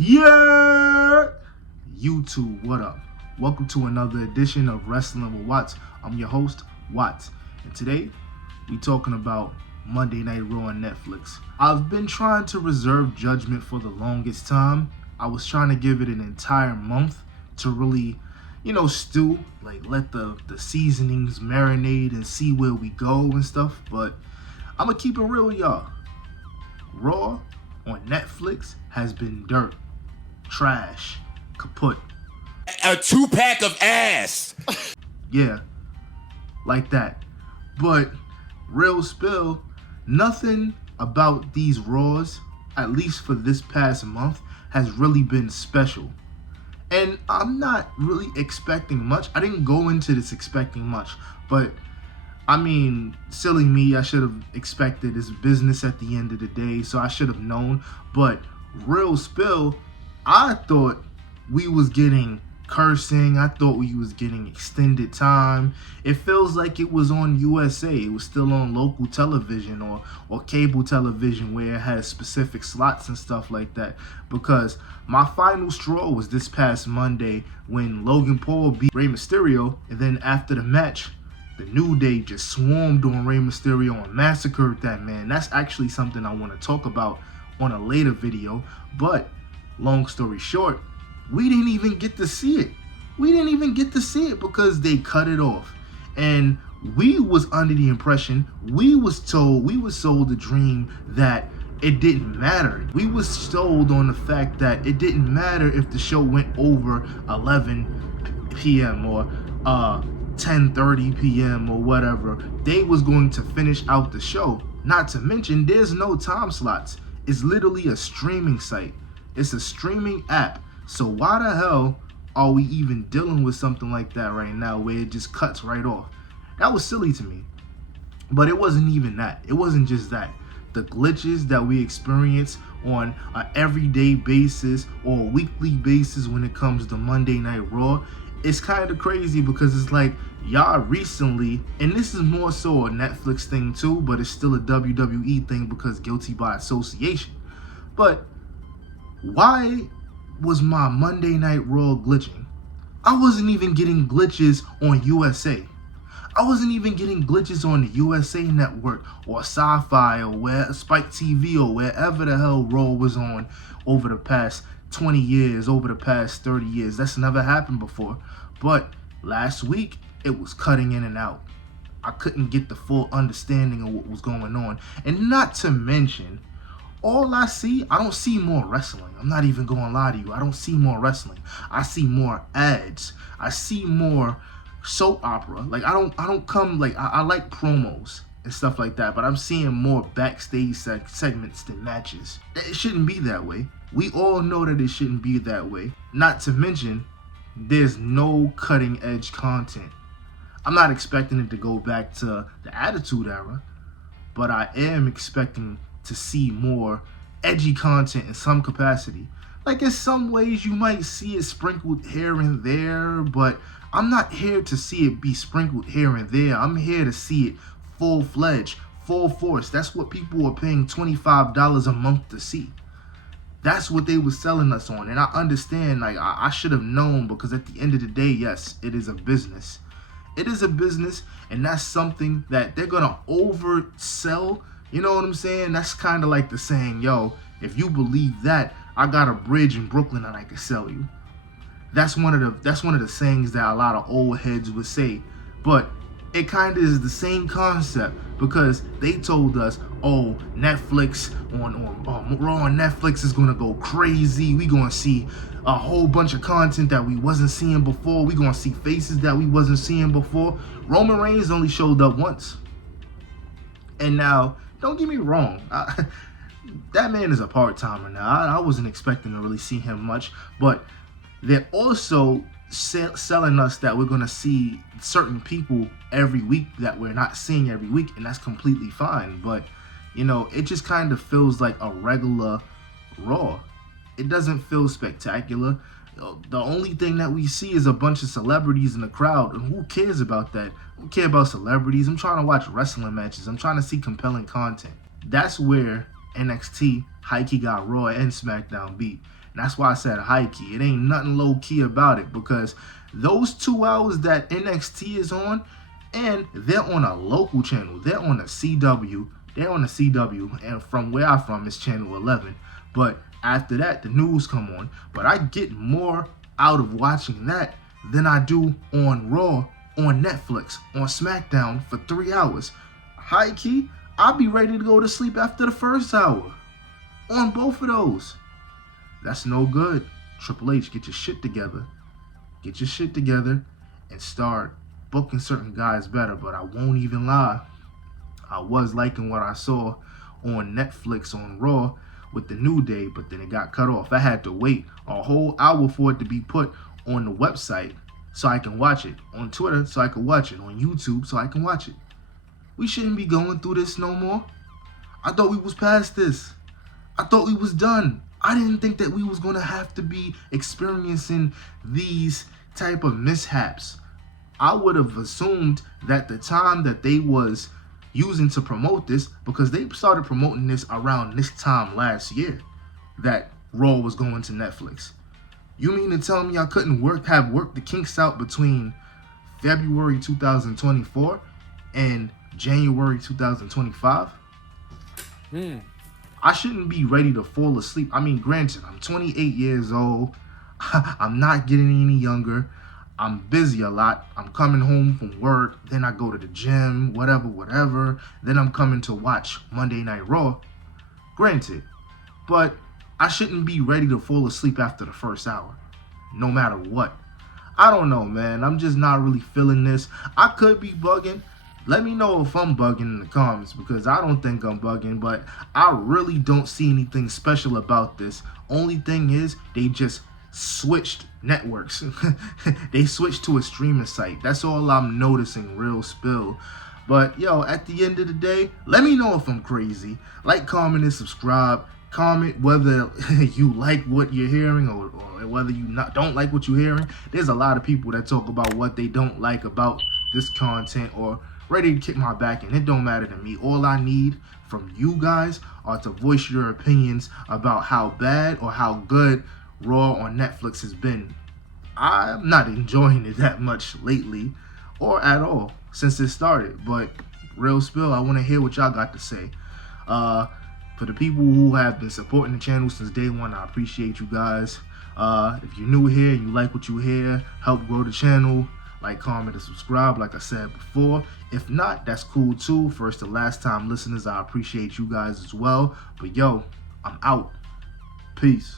Yeah! YouTube, what up? Welcome to another edition of Wrestling with Watts. I'm your host, Watts. And today, we talking about Monday Night Raw on Netflix. I've been trying to reserve judgment for the longest time. I was trying to give it an entire month to really, stew. Like, let the seasonings marinate and see where we go and stuff. But I'm going to keep it real with y'all. Raw on Netflix has been dirt. Trash. Kaput. A 2-pack of ass. Yeah. Like that. But, real spill, nothing about these Raws, at least for this past month, has really been special. And I'm not really expecting much. I didn't go into this expecting much. But, I mean, silly me, I should have expected. It's business at the end of the day, so I should have known. But, real spill, I thought we was getting cursing. I thought we was getting extended time. It feels like it was on USA. It was still on local television or cable television where it has specific slots and stuff like that. Because my final straw was this past Monday when Logan Paul beat Rey Mysterio. And then after the match, the New Day just swarmed on Rey Mysterio and massacred that man. That's actually something I want to talk about on a later video. But long story short, we didn't even get to see it. We didn't even get to see it because they cut it off. And we was under the impression, we was sold the dream that it didn't matter. We was sold on the fact that it didn't matter if the show went over 11 p.m. or 10:30 p.m. or whatever. They was going to finish out the show. Not to mention, there's no time slots. It's literally a streaming site. It's a streaming app. So why the hell are we even dealing with something like that right now where it just cuts right off? That was silly to me. But it wasn't even that. It wasn't just that. The glitches that we experience on an everyday basis or a weekly basis when it comes to Monday Night Raw, it's kind of crazy because it's like y'all recently, and this is more so a Netflix thing too, but it's still a WWE thing because guilty by association. But why was my Monday Night Raw glitching? I wasn't even getting glitches on USA. I wasn't even getting glitches on the USA Network or Sci-Fi or Spike TV or wherever the hell Raw was on over the past 20 years, over the past 30 years. That's never happened before. But last week, it was cutting in and out. I couldn't get the full understanding of what was going on. And not to mention, all I don't see more wrestling. I'm not even going to lie to you. I don't see more wrestling. I see more ads. I see more soap opera. Like I like promos and stuff like that, but I'm seeing more backstage segments than matches. It shouldn't be that way. We all know that it shouldn't be that way. Not to mention, there's no cutting edge content. I'm not expecting it to go back to the Attitude Era, but I am expecting to see more edgy content in some capacity. Like in some ways you might see it sprinkled here and there, but I'm not here to see it be sprinkled here and there. I'm here to see it full-fledged, full force. That's what people are paying $25 a month to see. That's what they were selling us on. And I understand, like I should have known, because at the end of the day, yes, it is a business. It is a business, and that's something that they're gonna oversell. You know what I'm saying? That's kind of like the saying, yo, if you believe that, I got a bridge in Brooklyn that I can sell you. That's one of the sayings that a lot of old heads would say. But it kind of is the same concept because they told us, oh, Netflix on Raw on Netflix is gonna go crazy. We gonna see a whole bunch of content that we wasn't seeing before. We gonna see faces that we wasn't seeing before. Roman Reigns only showed up once. And now, don't get me wrong, that man is a part-timer now. I wasn't expecting to really see him much, but they're also selling us that we're going to see certain people every week that we're not seeing every week, and that's completely fine. But, it just kind of feels like a regular Raw. It doesn't feel spectacular. The only thing that we see is a bunch of celebrities in the crowd, and who cares about that? I don't care about celebrities. I'm trying to watch wrestling matches. I'm trying to see compelling content. That's where NXT, high-key got Raw and SmackDown beat. And that's why I said high-key. It ain't nothing low-key about it, because those 2 hours that NXT is on, and they're on a local channel. They're on a CW. They're on a CW, and from where I'm from, it's channel 11. But after that, the news come on. But I get more out of watching that than I do on Raw, on Netflix, on SmackDown for 3 hours. High key, I'll be ready to go to sleep after the first hour on both of those. That's no good. Triple H, get your shit together. Get your shit together and start booking certain guys better. But I won't even lie, I was liking what I saw on Netflix on Raw with the New Day, but then it got cut off. I had to wait a whole hour for it to be put on the website so I can watch it, on Twitter so I can watch it, on YouTube so I can watch it. We shouldn't be going through this no more. I thought we was past this. I thought we was done. I didn't think that we was going to have to be experiencing these type of mishaps. I would have assumed that the time that they was using to promote this, because they started promoting this around this time last year, that Raw was going to Netflix. You mean to tell me I couldn't have worked the kinks out between February 2024 and January 2025? I shouldn't be ready to fall asleep. I mean, granted, I'm 28 years old. I'm not getting any younger. I'm busy a lot. I'm coming home from work. Then I go to the gym, whatever. Then I'm coming to watch Monday Night Raw. Granted. But I shouldn't be ready to fall asleep after the first hour, no matter what. I don't know, man. I'm just not really feeling this. I could be bugging. Let me know if I'm bugging in the comments, because I don't think I'm bugging, but I really don't see anything special about this. Only thing is, they just switched networks. They switched to a streaming site. That's all I'm noticing, Real Spill. But yo, at the end of the day, let me know if I'm crazy. Like, comment, and subscribe. Comment whether you like what you're hearing or whether you don't like what you're hearing. There's a lot of people that talk about what they don't like about this content, or ready to kick my back, and it don't matter to me. All I need from you guys are to voice your opinions about how bad or how good Raw on Netflix has been. I'm not enjoying it that much lately, or at all, since it started. But Real Spill, I want to hear what y'all got to say. For the people who have been supporting the channel since day one, I appreciate you guys. If you're new here and you like what you hear, help grow the channel. Like, comment, and subscribe, like I said before. If not, that's cool too. First to last time listeners, I appreciate you guys as well. But yo, I'm out. Peace.